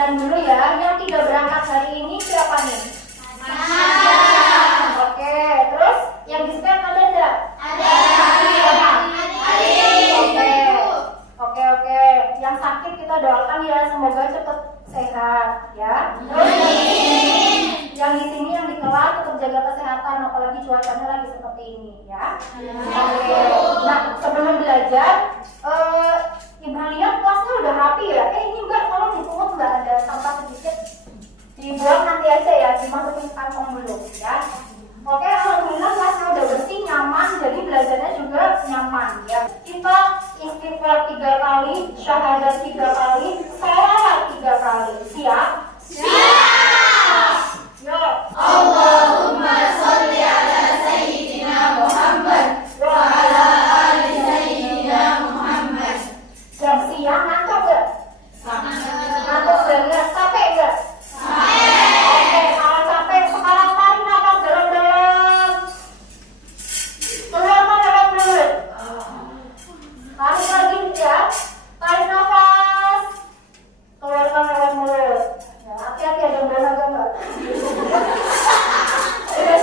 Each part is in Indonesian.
perhatian dulu ya. Yang tidak berangkat hari ini siapa nih? Oke, terus yang di spam ada enggak? Ada. Oke. Yang sakit kita doakan ya, semoga cepat sehat ya. Terus yang di sini yang di kelas tetap jaga kesehatan, apalagi cuacanya lagi seperti ini ya. Oke. Nah, sebelum belajar, Ibu lihat kelasnya udah rapi ya. Ini enggak, kalau dipungut enggak ada sampah sedikit. Dibuang nanti aja ya, dimasukin kantong dulu ya. Oke, alhamdulillah kelasnya udah bersih, nyaman, jadi belajarnya juga nyaman ya. Kita istighfar 3 kali, syahadat 3 kali, sholawat 3 kali. Siap? Siap! Yo. Allahumma sholli ala sayyidina Muhammad wa ala ali sayyidina Muhammad. Jam siang ngantuk gak? Ngantuk banget, capek gak? Oke, kalau capek sekarang tarik nafas dalam-dalam. Keluarkan lewat mulut. Tarik lagi ya. Tarik nafas. Keluarkan lewat mulut. Ya, hati-hati ada yang berlaga enggak?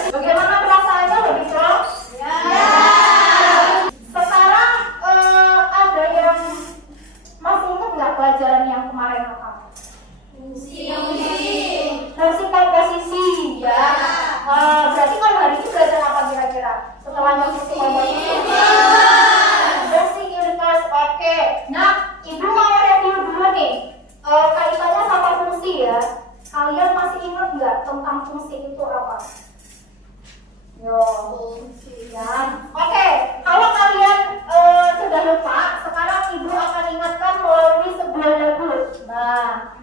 Bagaimana perasaannya, lebih cerah? Ya. Sekarang ada yang masih ingat nggak pelajaran yang kemarin apa? Fungsi komposisi ya. Berarti kan hari ini belajar apa kira-kira? Setelahnya fungsi komposisi. Fungsi universe, oke. Nah, Ibu mau review dulu nih. Kaitannya sama fungsi ya. Kalian masih ingat nggak tentang fungsi itu apa? Yo, fungsi ya. Oke, kalau kalian sudah lupa, sekarang Ibu akan ingatkan melalui sebuah lagu. Nah,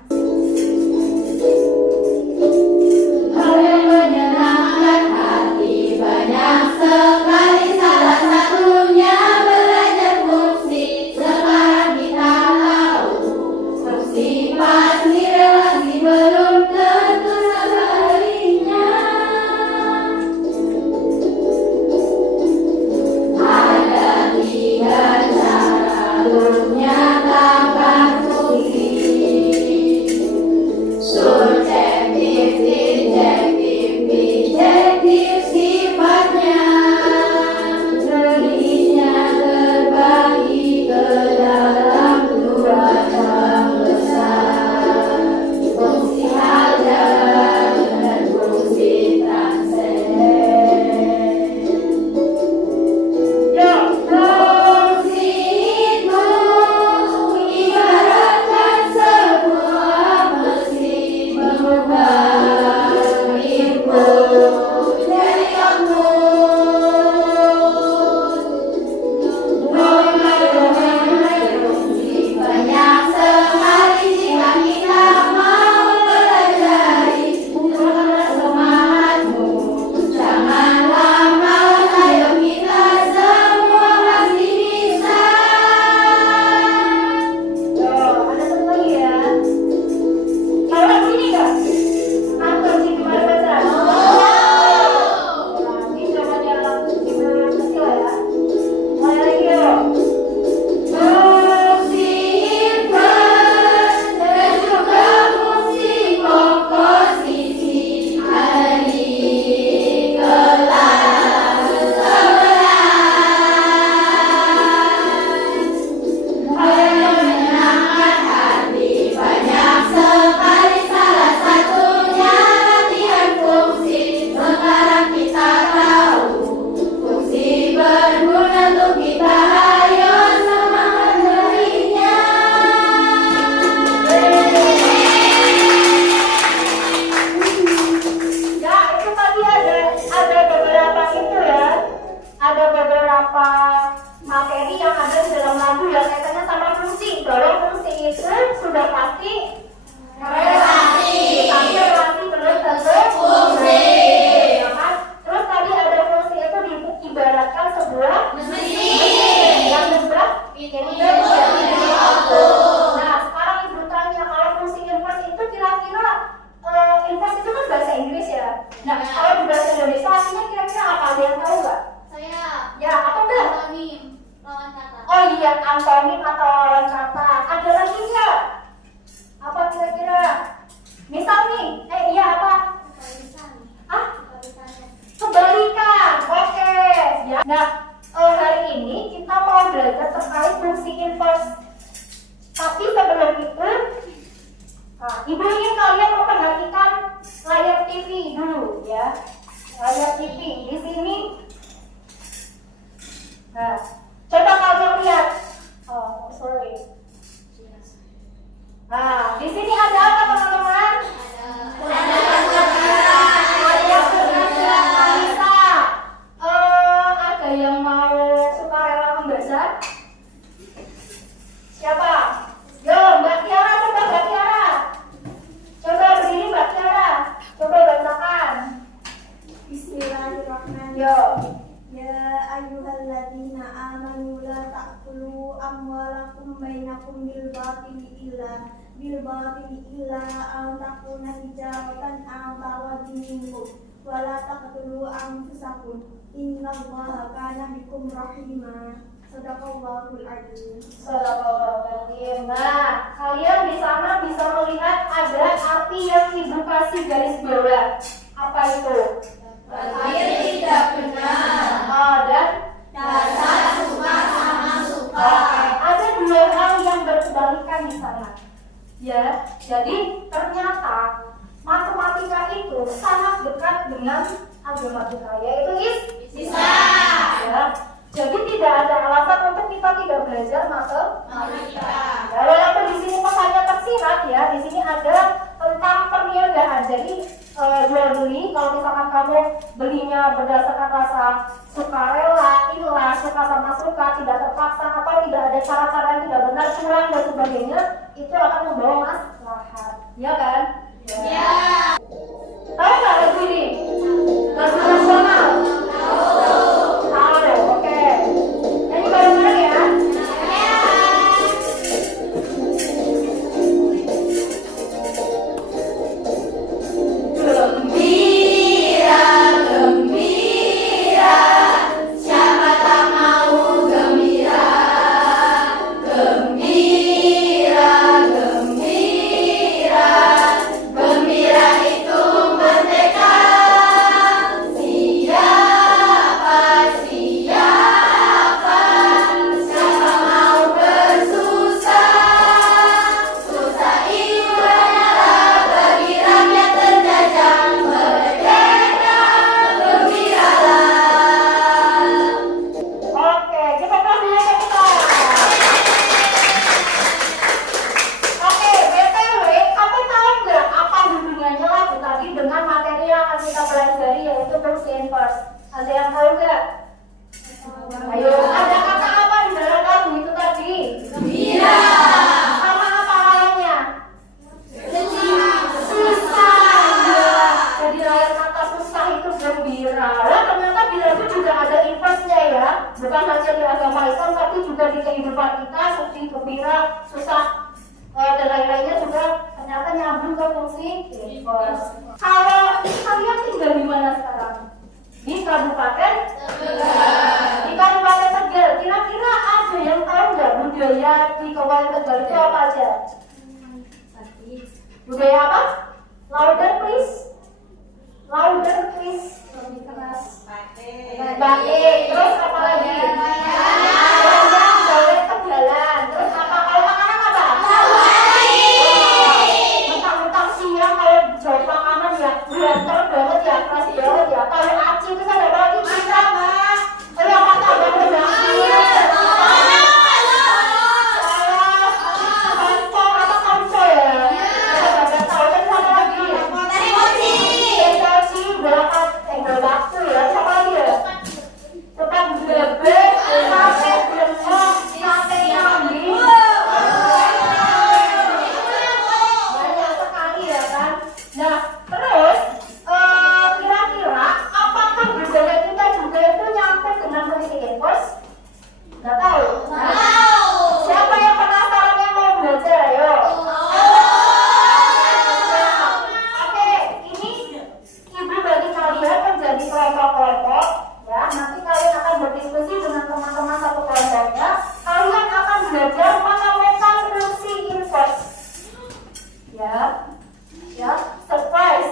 Hal yang menyenangkan hati banyak sekali, salah satunya belajar fungsi. Sekarang kita tahu fungsi pasti relasi, belum tentu sebaliknya. Ada 3 cara untuk menyatakan fungsi. Subjektif, injektif, bijektif sifatnya. Jenisnya terbagi ke dalam 2 cabang besar. Fungsi hajar dan fungsi transenden. Fungsi itu ibaratkan sebuah mesin mengubah input jadi output. Fungsi banyak sekali jika kita mau pelajari. Bukanlah semangatmu, janganlah malas, ayo kita semua pasti bisa. ada satu lagi ya. Kalau ini enggak? Antum sih gimana baca? Nah, ini jawabannya Ibu kecil ya. Mulai lagi yuk. Fungsi inverse dan juga fungsi komposisi ada di kelas 11. Hal yang menyenangkan hati banyak sekali, salah satunya latihan fungsi. Sekarang kita tahu fungsi berguna untuk kita, ayo semangat berinya. Ya, itu tadi ada beberapa itu ya. Ada beberapa materi yang ada di dalam lagu ya, kaitannya sama fungsi. Bahwa fungsi itu sudah pasti relasi. Tapi relasi terus tentu Fungsi. ya kan? Terus tadi ada fungsi itu diibaratkan sebuah Mesin. yang bergerak Jadi output. Nah, sekarang Ibu tanya, kalau fungsi inverse itu kira-kira inverse itu kan bahasa Inggris ya. Nah, kalau di bahasa Indonesia artinya kira-kira apa? Ada yang tahu nggak? Saya Ya, apa enggak? antonim lawan kata. Oh iya, antonim atau lawan kata. Ada lagi nggak? Apa kira-kira? Ibu ingin kalian memperhatikan layar TV dulu ya. Layar TV di sini. Nah, coba kalian lihat. Oh, sorry. Nah, di sini ada apa teman-teman? Ada surat Anissa. Ada yang mau sukarela membaca? Siapa? Yo, Mbak Tiara, coba Mbak Tiara. Coba berdiri Mbak Tiara. Coba bacakan. Bismillahirrahmanirrahim. Yo. Ya ayyuhalladzina amanu la ta'kulu amwalakum bainakum bil batili illa an takuna tijaratan aw tawadin minkum wa la taqtulu anfusakum innallaha kana bikum rahima. Sadaqallahul adzim. Bismillahirrahmanirrahim. Nah, kalian di sana bisa melihat ada arti yang Ibu kasih garis bawah. Apa itu? Berpikir tidak benar. Dan Dasar suka sama suka. ada dua hal yang berkebalikan di sana. Ya, jadi ternyata matematika itu sangat dekat dengan agama kita, yaitu Islam. Ya, jadi tidak ada alasan untuk kita tidak belajar Matematika. Ya, walaupun di sini pesannya tersirat ya, di sini ada tentang perniagaan. Jadi jual beli, kalau misalkan kamu belinya berdasarkan rasa sukarela, ikhlas, suka sama suka, tidak terpaksa, apa tidak ada cara-cara yang tidak benar, curang dan sebagainya, itu akan membawa maslahat, ya kan? Ya. Tahu nggak lagu ini? Lagu nasional? Tahu, oke. Nyanyi bareng-bareng ya. Gembira, gembira, siapa tak mau gembira? Gembira, gembira, gembira itu merdeka. Siapa, siapa, siapa mau bersusah? Susah itu hanyalah bagi rakyat terjajah. Merdeka, gembiralah. Oke, kita kasih aja kita. Oke, BTW, kamu tahu nggak apa hubungannya lagu tadi dengan materi yang akan kita pelajari, yaitu first and first? Ada yang tahu nggak? Ayo, ada kata apa di dalam lagu itu tadi? Gembira. Sama apa lainnya? Susah. Ya. Jadi lain kata susah itu gembira. Lah ternyata di lagu juga ada inverse-nya ya. Bukan hanya di agama Islam tapi juga di kehidupan kita, sedih, gembira, susah dan lain-lainnya juga ternyata nyambung ke fungsi inverse. Kalau kalian tinggal di mana sekarang? Di Kabupaten Tegal. Di Kabupaten Tegal, kira-kira ada yang tahu nggak budaya di Kabupaten Tegal itu apa aja? Budaya apa? Louder please. Louder please. Lebih keras. Batik. Terus apa lagi? Wayang, gawe Tegalan. Terus apa? Kalau makanan apa? Mentang-mentang siang kalau jawab makanan ya banter banget ya, keras banget ya. Kalau aci itu ada apa lagi? Kita apa tambah Kanco atau kanco ya? Ada tahu kan sama lagi? Emosi berapa waktu ya? Siapa lagi ya? Tetap bebek, sate belengong, sate nyambi. Banyak sekali ya kan? Nah, terus kira-kira apakah budaya kita juga itu nyambung dengan fungsi inverse? Nggak tahu. Siapa yang penasaran yang mau belajar? Ayo. Oke, ini Ibu bagi kalian menjadi kelompok-kelompok ya. Nanti kalian akan berdiskusi dengan teman-teman satu kelompoknya. Kalian akan belajar menemukan fungsi inverse. Ya, surprise.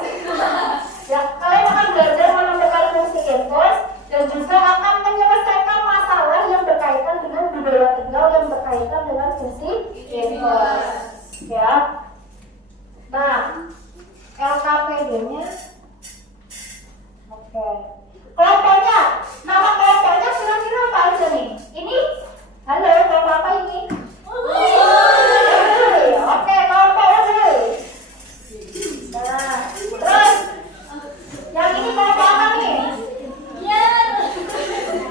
Ya, kalian akan belajar menemukan fungsi inverse dan juga akan menyelesaikan masalah yang berkaitan dengan budaya Tegal yang berkaitan dengan fungsi inverse. Ya. Nah, LKPD-nya, oke. Kelompoknya, nama kelompoknya kira-kira apa aja nih? Ini, halo, kelompok apa ini? Oke, kelompok dulu. Nah, terus yang ini kelompok apa nih?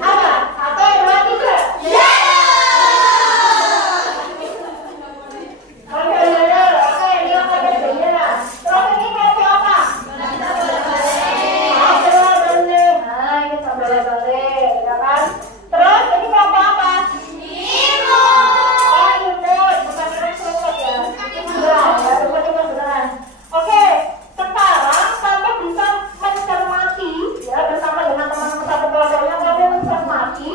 Apa? 1, 2, 3. Oke, dia pada beda. Terus ini kelompok apa? Balik. Nah, ini balik, ya kan? Terus ini kelompok apa? Oh, imut, bukan imut ya. Beneran. Oke, sekarang kamu bisa mencermati, ya bersama dengan teman-teman satu kelompoknya, kamu mencermati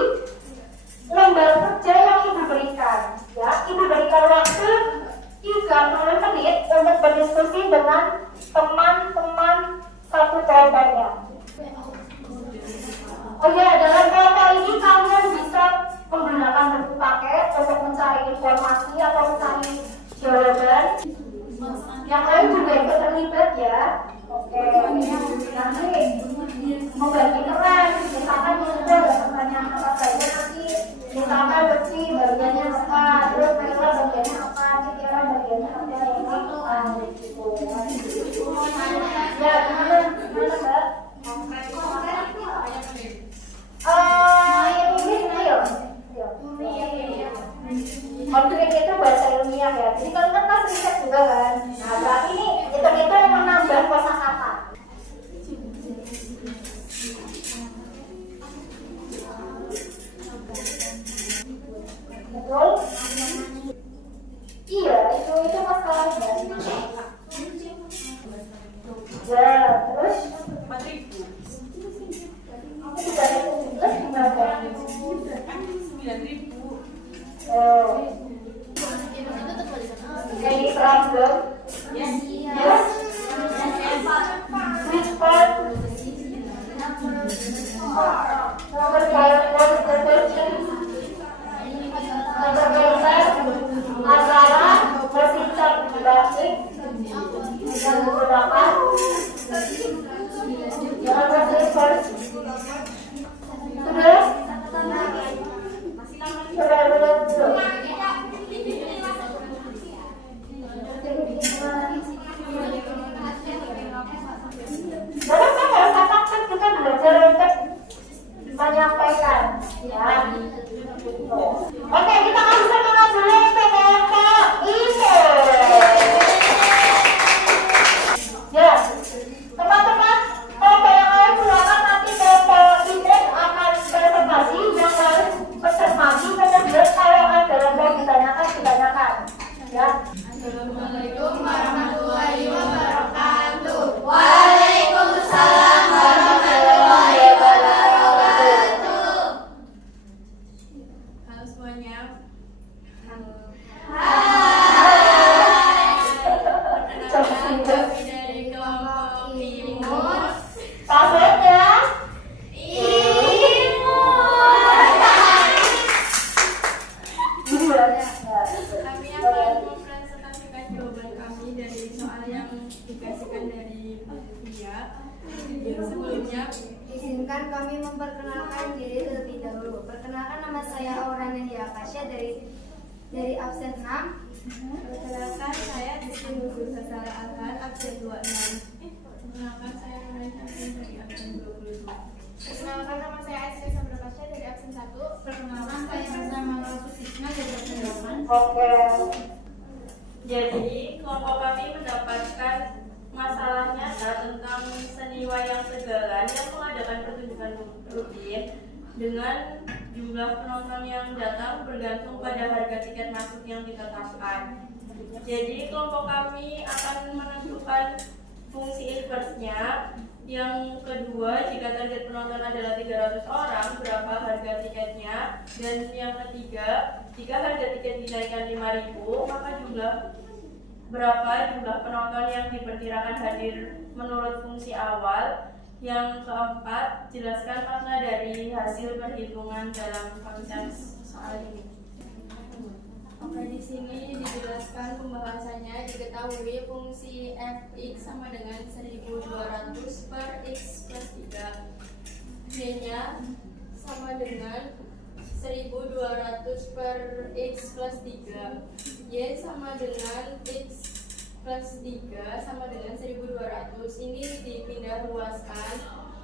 lembar kerja yang ibu berikan. Ya, ibu berikan waktu 30 menit untuk berdiskusi dengan teman-teman satu kelompoknya. Oh ya, dalam kelompok ini kalian bisa menggunakan buku paket untuk mencari informasi atau mencari jawaban. Yang lain juga ikut terlibat ya. Oke, nanti membagi peran. Misalkan di situ ada pertanyaan apa saja nanti. Misalkan Besi bagiannya apa, terus Mela bagiannya apa, Tiara bagiannya apa, gitu. Ya, gimana Mbak? Yang ini real. Konkret itu bahasa ilmiah ya. Jadi kalian kan pas riset juga kan. Nah, berarti ini itu menambah kosakata. Betul? Iya, itu masalahnya. Ya, terus? Aku tidak ada tugas gimana? 9.000. Oh. Any problem? Yes. Yes. Which part? Number 5, what is the question? Keterkaitan antara mesin cat batik dan menggunakan yang first. Sudah? Sudah belum? Dalam kata-kata kita belajar untuk menyampaikan, ya. Oke, kita akan semangat dulu ke kelompok ini. Ya, teman-teman, kelompok yang lain silakan nanti kelompok ini akan presentasi, yang lain presentasi, kemudian kalau ada yang mau ditanyakan, ya. Assalamualaikum warahmatullahi wabarakatuh. Waalaikumsalam warahmatullahi wabarakatuh. Halo semuanya. Perkenalkan kami dari kelompok Imut. Passwordnya? Kami akan mempresentasikan jawaban kami dari soal yang dikasihkan dari Via. Sebelumnya, Izinkan kami memperkenalkan diri terlebih dahulu. Perkenalkan, nama saya Aurania Akasya dari absen 6. perkenalkan saya Rizky Nurul Sasara Alhar, absen 26. Perkenalkan saya Nurul Absen dari absen 22. Perkenalkan nama saya Aisyah Sabra Pasha dari absen 1. Perkenalkan saya bersama Rasul Tisna dari absen 8. Oke. Jadi, kelompok kami mendapatkan masalah nyata tentang seni wayang Tegalan yang mengadakan pertunjukan rutin dengan jumlah penonton yang datang bergantung pada harga tiket masuk yang ditetapkan. Jadi, kelompok kami akan menentukan fungsi inverse-nya. Yang kedua, jika target penonton adalah 300 orang, berapa harga tiketnya? Dan yang ketiga, jika harga tiket dinaikkan 5.000, maka berapa jumlah penonton yang diperkirakan hadir menurut fungsi awal? Yang keempat, jelaskan makna dari hasil perhitungan dalam konteks soal ini. Oke, di sini dijelaskan pembahasannya. Diketahui fungsi fx sama dengan 1200 per x plus 3. Y-nya sama dengan 1200 per x plus 3. Y sama dengan x plus 3 sama dengan 1200. Ini dipindah luaskan,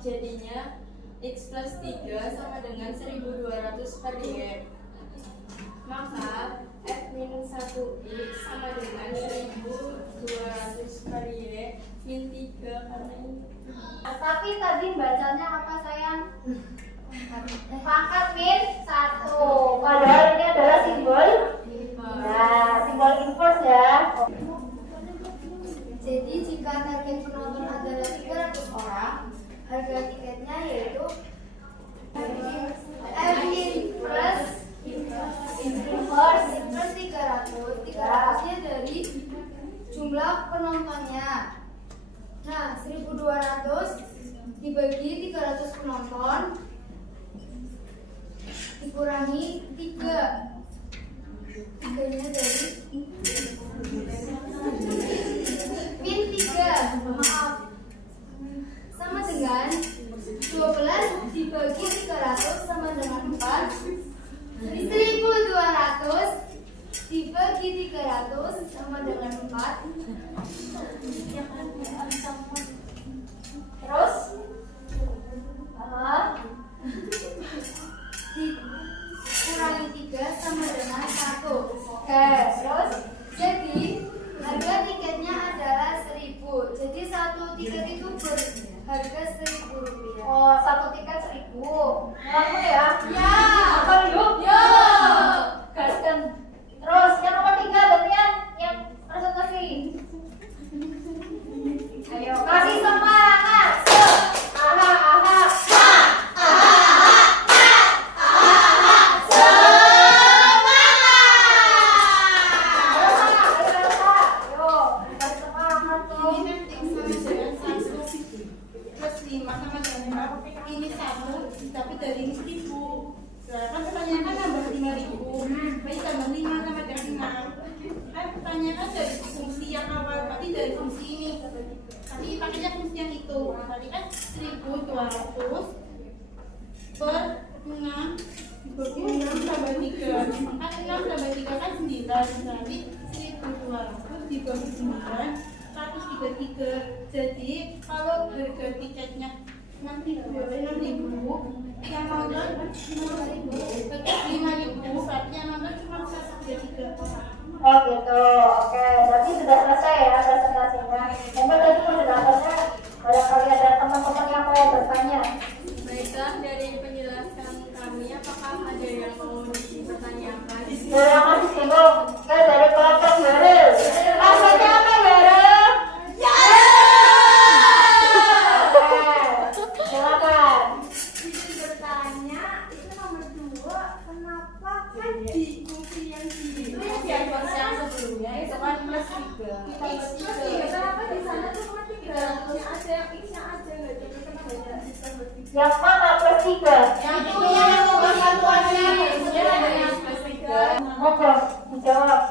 jadinya x plus 3 sama dengan 1200 per y. Maka f-1x sama dengan 1200 per y min 3 karena ini. Tapi tadi bacanya apa sayang? Pangkat min 1. Padahal ini adalah simbol. Nah, simbol inverse ya. Jadi jika target penonton adalah 300 orang, harga tiketnya yaitu F inverse 300-nya dari jumlah penontonnya. Nah, 1200 dibagi 300 penonton dikurangi 3. 3-nya dari min 3, maaf, sama dengan 12 dibagi 300 sama dengan 4. 1200 dibagi 300 sama dengan 4. Terus? Dikurangi 3 sama dengan 1. Oke, terus? Jadi harga tiketnya adalah 1000. Jadi satu tiket itu berharga 1000 rupiah. Oh, satu tiket 1000. Kamu ya? Ya. Apa yuk? Yo. Gaskan. Terus yang nomor 3 gantian yang presentasi. Ayo kasih semangat. Aha, aha. Ini 1, tapi dari ini 1000. Kan pertanyaan kan nambah 5000. Berarti tambah 5 tambah dengan 6. Kan pertanyaan dari fungsi yang awal, berarti dari fungsi ini. Tapi pakainya fungsi yang itu. Tadi kan 1200 per 6 dibagi 6 tambah 3. Kan 6 tambah 3 kan 9. Berarti 1200 dibagi 9 133. Jadi kalau harga tiketnya 6.000, yang nonton 5.000, berarti yang nonton cuma 133 orang. Oh gitu, oke. Berarti sudah selesai ya presentasinya. Mungkin tadi moderatornya barangkali ada teman-teman yang mau bertanya. Baiklah, dari penjelasan kami, apakah ada yang mau dipertanyakan? Boleh masih singgung? Oke, dari kelompok Barel. Maksudnya apa Barel? Ya. Oke, silakan. Izin bertanya, itu nomor 2, kenapa kan di fungsi yang di Yang sebelumnya itu kan plus 3. kenapa di sana tuh cuma 300-nya ada, X-nya ada, nggak cuma kenapa ya ditambah 3? Yang mana plus 3? Yang itu yang satuannya yang plus 3. Oke, dijawab.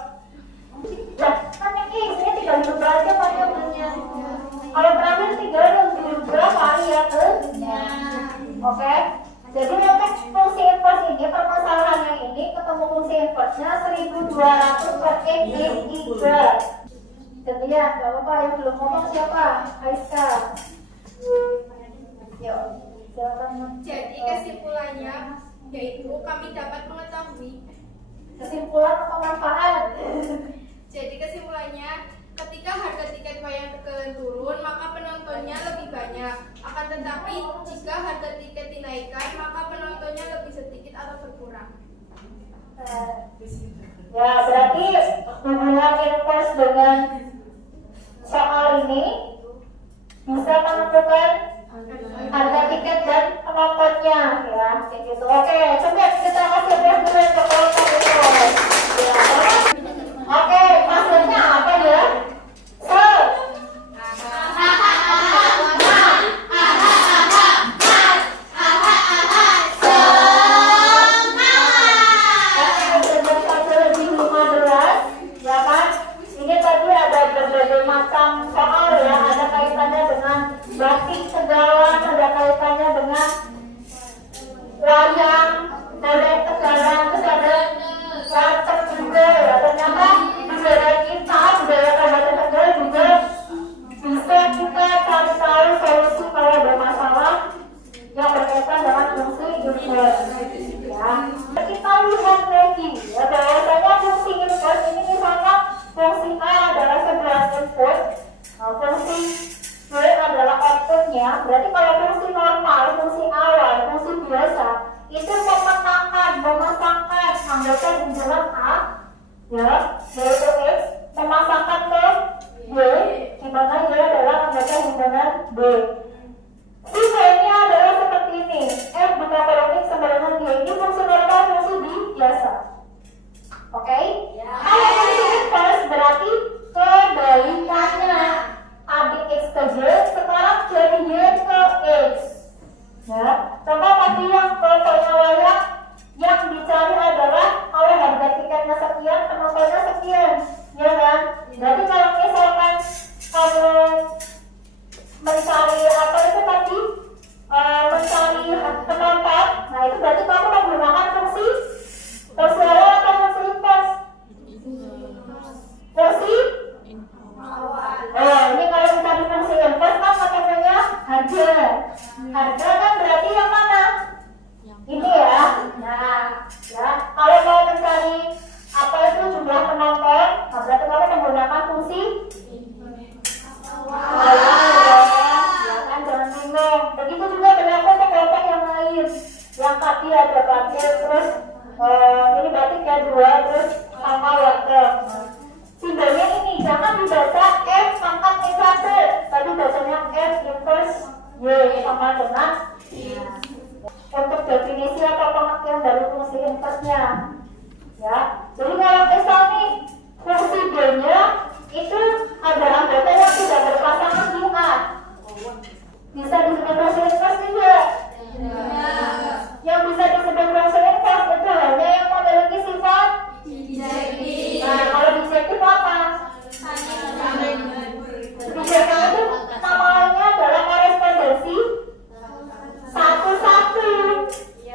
Nah, kan yang ini tinggal dibuka aja panjangnya. Kalau terakhir tinggal dibuka kali ya ke. Oke. Jadi untuk fungsi inverse ini, permasalahan yang ini ketemu fungsi inverse-nya 1200 per X din 3. Jadi ya, nggak apa-apa, yang belum ngomong siapa? Aiska. Yuk, silakan. Jadi kesimpulannya yaitu kami dapat mengetahui. Kesimpulan atau manfaat? Jadi kesimpulannya, ketika harga tiket wayang tegalan turun, maka penontonnya lebih banyak. Akan tetapi jika harga tiket dinaikkan, maka penontonnya lebih sedikit atau berkurang. Ya, berarti hubungan inverse dengan soal ini bisa menentukan harga tiket dan penontonnya, ya, kayak gitu. Oke, coba kita kasih referensi ke kelompok itu. Ya, oke, maksudnya apa ya? Lebih berarti kalau fungsi normal, fungsi awal, fungsi biasa itu memasangkan anggota himpunan A, ya, yaitu X, memasangkan ke Y, di mana Y adalah anggota himpunan B. Sisanya adalah seperti ini, F dikatakan sama dengan Y. Ini fungsi normal, fungsi biasa. Oke? Kalau fungsi inverse berarti kebalikannya. Adik X ke Y, sekarang jadi Y ke X. Ya, coba tadi yang kelompoknya yang dicari adalah kalau harga tiketnya sekian, penontonnya sekian, ya kan? Berarti kalau misalkan kamu mencari apa itu tadi, mencari penonton, nah itu berarti kamu menggunakan fungsi awal atau fungsi inverse? Fungsi ini kalau mencari fungsi inverse kan namanya harga. Harga kan berarti yang mana? Ini ya. Nah, ya. Kalau mau mencari apa itu jumlah penonton, nah berarti kamu menggunakan fungsi awal. Ya kan, jangan bingung. Begitu juga berlaku untuk kelompok yang lain. Yang tadi ada bagian terus ini berarti K2 terus sama waktu. Simbolnya ini jangan dibaca F pangkat X1, tadi bacanya F inverse Y sama dengan untuk definisi atau pengertian dari fungsi inverse-nya. Ya, jadi kalau misal nih fungsi B-nya itu ada anggota yang tidak berpasangan di A, bisa disebut fungsi inverse tidak? Yang bisa disebut fungsi inverse itu hanya yang memiliki sifat bijektif. Nah, kalau bijektif apa? Bijektif itu nama lainnya adalah korespondensi satu-satu.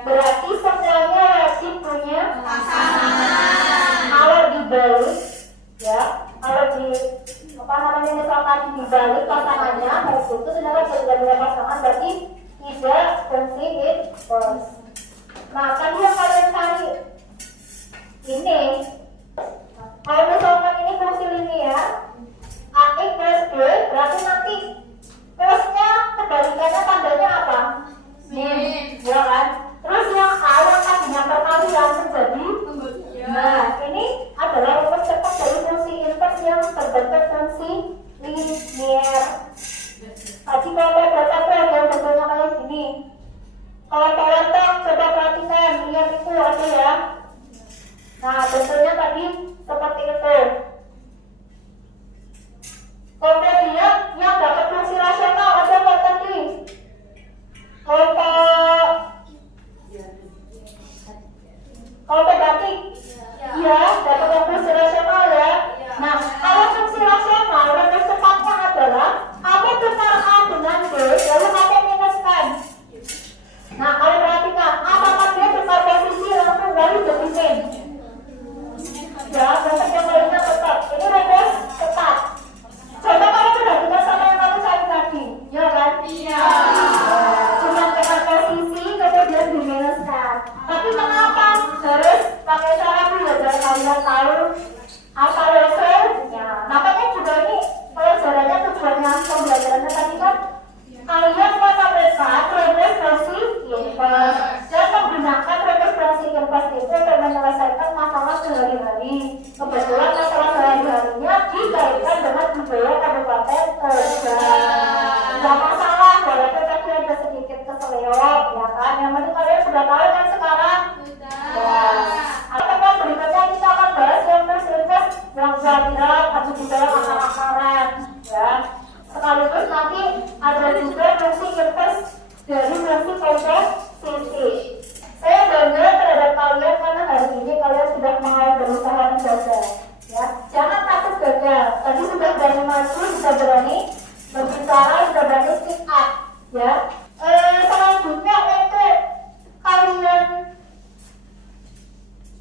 Berarti semuanya wajib punya pasangan. Kalau dibalik, ya, kalau di apa namanya misalkan dibalik pasangannya, itu sebenarnya jadinya pasangan berarti tidak fungsi inverse. Nah, tadi yang kalian cari ini, kalau misalkan ini fungsi linear AX plus B, berarti nanti plusnya kebalikannya tandanya apa? Min, ya kan? Terus yang A yang tadinya perkalian menjadi nah, ini adalah rumus cepat dari fungsi inverse yang berbentuk fungsi linear. Tadi kalau baca yang bentuknya kayak gini, kalau kalian coba perhatikan, lihat itu ada ya. Nah, bentuknya tadi seperti itu. Kemudian yang dapat fungsi rasional ada apa tadi? Kelompok batik? Iya, dapat fungsi rasional ya. Nah, kalau fungsi rasional, rumus cepatnya adalah kamu tukar A dengan B, lalu kamu minuskan. Nah, kalian perhatikan, apakah dia tukar posisi langsung dari jadi min? Ya, bentuk yang lainnya tetap. Ini rumus tetap. Coba kalian perhatikan sama yang kamu cari tadi, ya kan? Iya. Cuma tukar posisi kemudian diminuskan. Tapi kenapa harus pakai cara belajar? Kalian tahu apa levelnya? Makanya juga ini pelajarannya tujuannya pembelajarannya tadi kan kalian menemukan rumus fungsi inverse dan menggunakan rumus fungsi inverse itu untuk menyelesaikan masalah sehari-hari. Kebetulan masalah sehari-harinya dikaitkan dengan budaya Kabupaten Tegal. Tidak masalah, walaupun tadi ada sedikit keseleo, ya kan? Yang penting kalian sudah tahu kan sekarang? Teman berikutnya kita akan bahas yang inverse yang zahirah atau juga yang akar-akaran, ya. Sekaligus nanti ada juga fungsi inverse dari fungsi komposisi. Saya bangga terhadap kalian karena hari ini kalian sudah mau berusaha menjaga, ya. Jangan takut gagal. Tadi sudah berani maju, sudah berani berbicara, sudah berani speak up, ya. Selanjutnya untuk kalian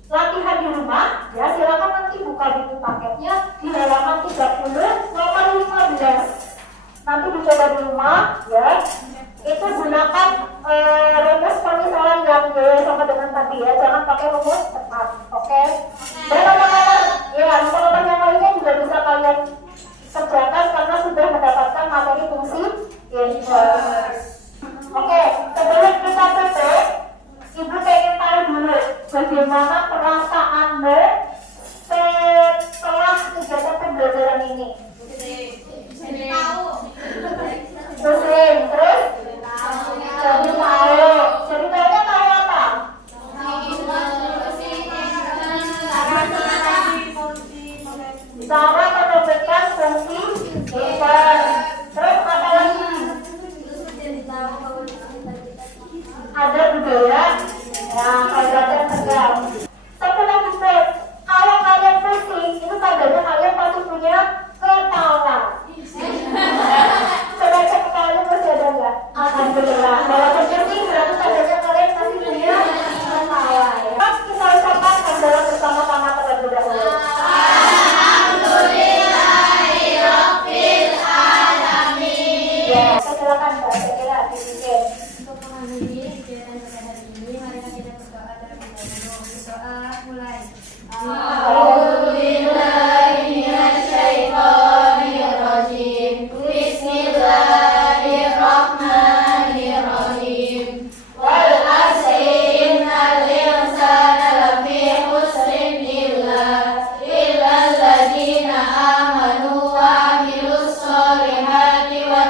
latihan di rumah, ya silakan nanti buka buku paketnya di halaman 30 nomor 15. Nanti dicoba di rumah, ya. Itu gunakan rumus pemisalan yang sama dengan tadi ya, jangan pakai rumus cepat, oke? Dan nomor yang lainnya juga bisa kalian kerjakan karena sudah mendapatkan materi fungsi inverse. silakan Mbak Zakira dipimpin. Untuk mengakhiri kegiatan pada hari ini, mari kita berdoa terlebih dahulu. Berdoa mulai. A'udzubillahiminasyaitonirrajim. Bismillahirrahmanirrahim. Wal 'asri innal insana lafi khusrin illa alladzina amanu wa 'amilus solihati wa